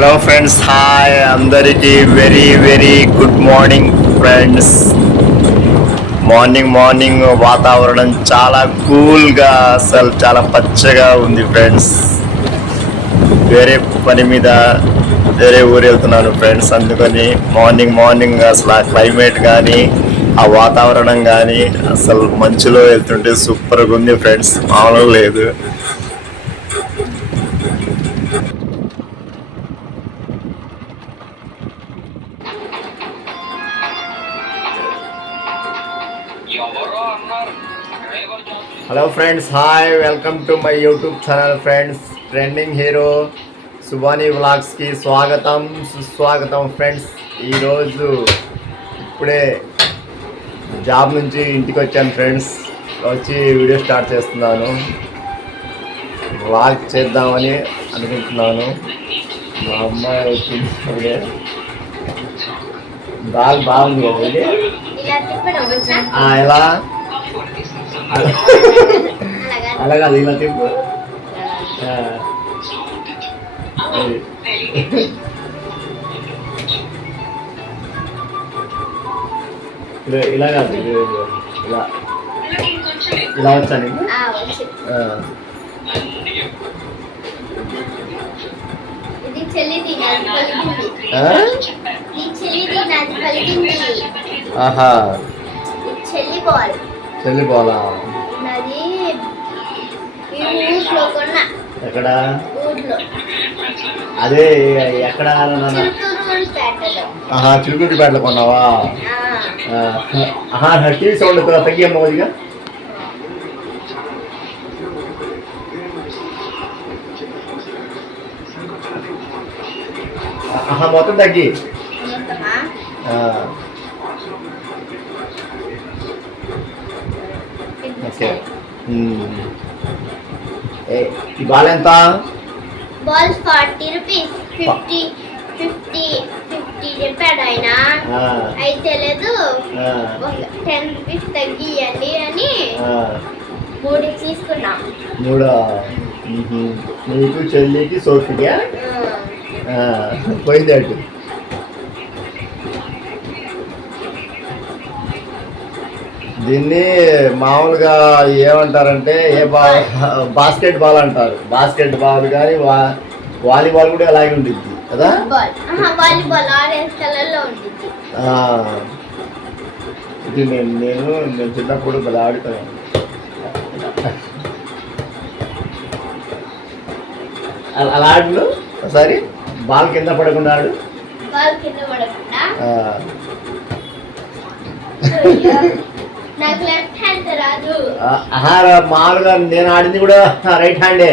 Hello friends, hi అందరికీ very very good morning friends. Morning వాతావరణం చాలా కూల్గా, అసలు చాలా పచ్చగా ఉంది ఫ్రెండ్స్. వేరే పని మీద వేరే ఊరు వెళ్తున్నాను ఫ్రెండ్స్. అందుకని మార్నింగ్ అసలు ఆ క్లైమేట్ కానీ ఆ వాతావరణం కానీ అసలు మంచులో వెళ్తుంటే సూపర్గా ఉంది ఫ్రెండ్స్, మామూలుగా లేదు. Hello friends, hi, welcome to my YouTube channel friends. Trending hero Subani వ్లాగ్స్కి స్వాగతం సుస్వాగతం ఫ్రెండ్స్. ఈరోజు ఇప్పుడే జాబ్ నుంచి ఇంటికి వచ్చాను ఫ్రెండ్స్. వచ్చి వీడియో స్టార్ట్ చేస్తున్నాను. వ్లాగ్ చేద్దామని అనుకుంటున్నాను. మా అమ్మాయి వచ్చింది ఇప్పుడే. దాల్ బాగుంది కదా ఇది. ఎలా అలాగా ఇలా తిప్పు. ఇలా కాదు, ఇలా ఇలా వచ్చా నీకు. ఆహా, చెల్లి పోలా. ఎక్కడ? అదే ఎక్కడ? ఆహా, చిలుకూరిపేటలో కొన్నావా? ఆహా, టీవీ సౌండ్ తగ్గియమ్మ కొద్దిగా. ఆహా, మొత్తం తగ్గి. ఓకే. ఈ బాల్ ఎంత? Ball 40 rupees. 50 చెప్పాడు ఆయన. అయితే లేదు, 10 రూపీస్ తగ్గియండి అని 3 తీసుకున్నాం. 3 నీకు, చెల్లికి, సోఫీగా పోయింది అటు. దీన్ని మామూలుగా ఏమంటారంటే బాస్కెట్ బాల్ అంటారు. బాస్కెట్ బాల్ కానీ వాలీబాల్ కూడా అలాగే ఉంటుంది కదా. ఇది నేను చిన్నప్పుడు బాగా ఆడుతాను. అలా ఆడు ఒకసారి. బాల్ కింద పడకుండా ఆడు. మామూలుగా నేను ఆడింది కూడా రైట్ హ్యాండే,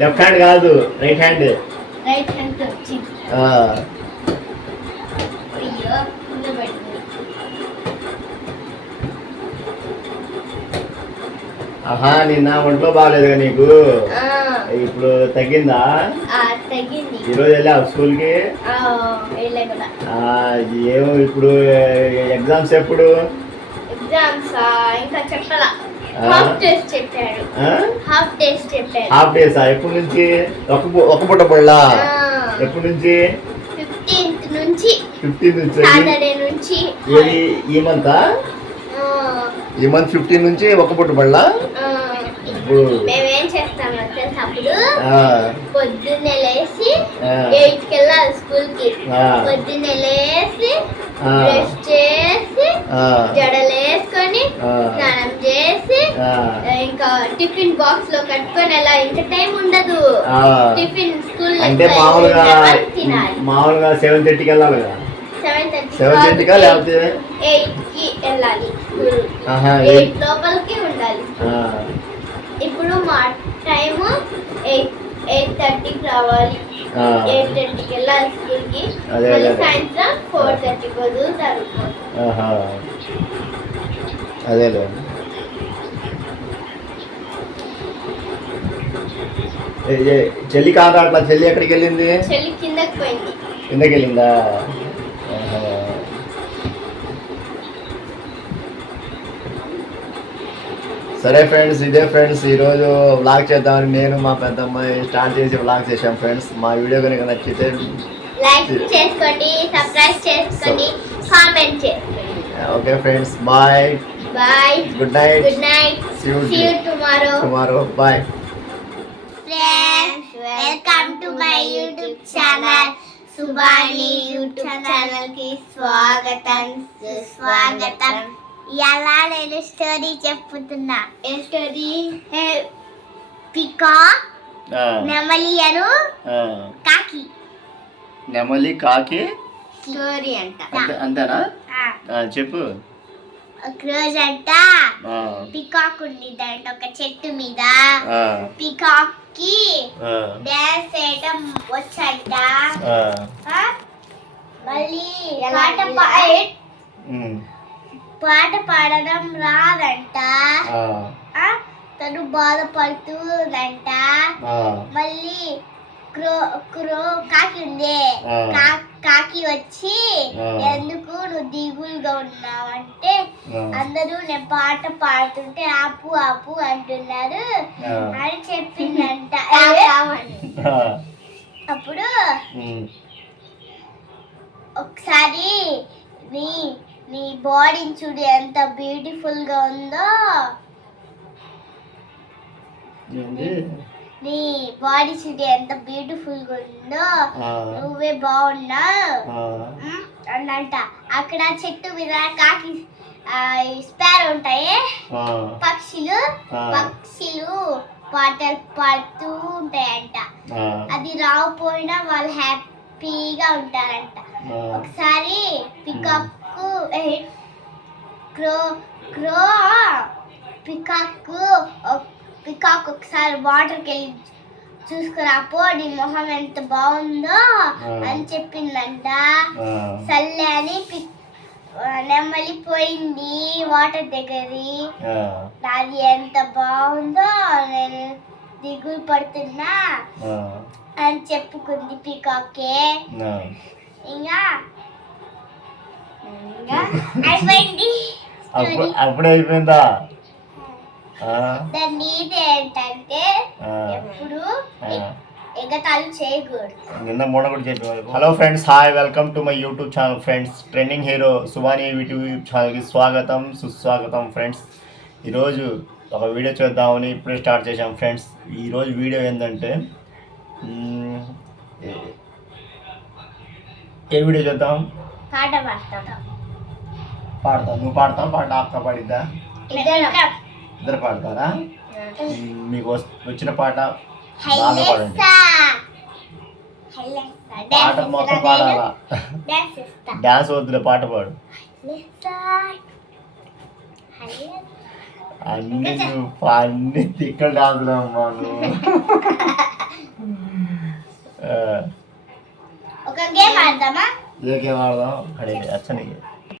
లెఫ్ట్ హ్యాండ్ కాదు, రైట్ హ్యాండ్. ఆహా, నిన్న ఒంట్లో బాగాలేదుగా నీకు. ఇప్పుడు తగ్గిందా? ఈరోజు వెళ్ళావు స్కూల్కి? ఏమో ఇప్పుడు ఎగ్జామ్స్ ఎప్పుడు? హాఫ్ డేసా? ఎప్పటి నుంచి? ఒక పూట పడలా? ఎప్పటి నుంచి? 15 నుంచి. ఈ మంతా? ఈ మంత్ 15 నుంచి ఒక పూట పడలా? మేమేం చేస్తామో తెలుసా? అప్పుడు పొద్దున్నే లేసి 8కి వెళ్ళాలి స్కూల్ కి. పొద్దున్నే లేసి బ్రష్ చేసి జడలేసుకొని స్నానం చేసి ఇంకా టిఫిన్ బాక్స్ లో కట్టుకొని అలా ఇంకా టైం ఉండదు. టిఫిన్ స్కూల్ అంటే మామూలుగా 7:30కి వెళ్ళాలి కదా. 7:30కా లేకపోతే 8కి వెళ్ళాలి. 8 లోపలికి ఉండాలి. ఇప్పుడు మా టైము 8:30కి రావాలి. 8:30కి వెళ్ళాలి స్కూల్కి. సాయంత్రం 4:30కి వదులుతారు. అదేలే. చెల్లి కాదు అట్లా. చెల్లి ఎక్కడికి వెళ్ళింది? చెల్లి కిందకి పోయింది. కిందకి వెళ్ళిందా? సరే ఫ్రెండ్స్, ఇదే ఫ్రెండ్స్ ఈరోజు వ్లాగ్ చేద్దామని నేను మా పెద్దమ్మాయి స్టార్ట్ చేసి వ్లాగ్ చేసాం ఫ్రెండ్స్. మా వీడియో కనుక నచ్చితే లైక్ చేసుకోండి, సబ్స్క్రైబ్ చేసుకోండి, కామెంట్ చేసుకోండి. Okay friends, bye bye, good night, good night, see you tomorrow. Bye Friends, welcome to my YouTube channel. Subani YouTube channel కి స్వాగతం, సుస్వాగతం. ఇలా నేను స్టోరీ చెప్పుతున్నా. ఏ స్టోరీ? పికాక్, నెమలియను, కాకి. నెమలి కాకి స్టోరీ అంట. అంతేనా? చెప్పు. ఒక రోజంట పికాక్ ఉండిద్దంట ఒక చెట్టు మీద. పికాక్ కి డాన్స్ చేయడం వచ్చంట. మళ్ళీ పాట పాడడం రాదంట. తను బాధపడుతుందంట. మళ్ళీ కాకి ఉంది. కాకి వచ్చి ఎందుకు నువ్వు దిగులుగా ఉన్నావంటే అందరూ నేను పాట పాడుతుంటే ఆపు ఆపు అంటున్నారు అని చెప్పిందంట. అప్పుడు ఒకసారి నీ నీ బాడీని చూడు ఎంత బ్యూటిఫుల్ గా ఉందో. నీ బాడీ చూడు ఎంత బ్యూటిఫుల్ గా ఉందో, నువ్వే బాగున్నావు అన్నంట. అక్కడ చెట్టు మీద కాకి స్పారో ఉంటాయి పక్షులు పాటలు పాడుతూ ఉంటాయంట. అది రాకపోయినా వాళ్ళు హ్యాపీగా ఉంటారంట. ఒకసారి పికాక్ పికాక్ ఒకసారి వాటర్కి వెళ్ళి చూసుకురాపో నీ మొహం ఎంత బాగుందో అని చెప్పిందంట. సర్లే అని నెమ్మలి పోయింది వాటర్ దగ్గరి. అది ఎంత బాగుందో నేను దిగులు పడుతున్నా అని చెప్పుకుంది పికాకే. ఇంకా అయిపోయింది. అప్పుడే అయిపోయిందా? దాని నీతి ఏంటంటే ఎప్పుడు ఎగతాళి చేయకూడదు. నిన్న మూడ కూడా చెప్పేవారు. Hello friends, hi, welcome to my YouTube channel friends. Trending hero Subani YouTube ఛానల్కి స్వాగతం, సుస్వాగతం ఫ్రెండ్స్. ఈరోజు ఒక వీడియో చేద్దామని ఇప్పుడే స్టార్ట్ చేసాం ఫ్రెండ్స్. ఈరోజు వీడియో ఏంటంటే ఏ వీడియో చేద్దాం? పాట పాడతా. నువ్వు పాడతావు, పాట అక్క పాడిద్దా? ఇద్దరు పాడతారా? మీకు వచ్చిన పాట బాగా పాడండి. పాట మొత్తం పాడాలా? డాన్స్ వద్దులే, పాట పాడు. అన్ని తిక్కల డాన్సులు అమ్మా నువ్వు. ఒక గేమ్ ఆడదామా? ఏ గేమ్ ఆడదాం? అచ్చని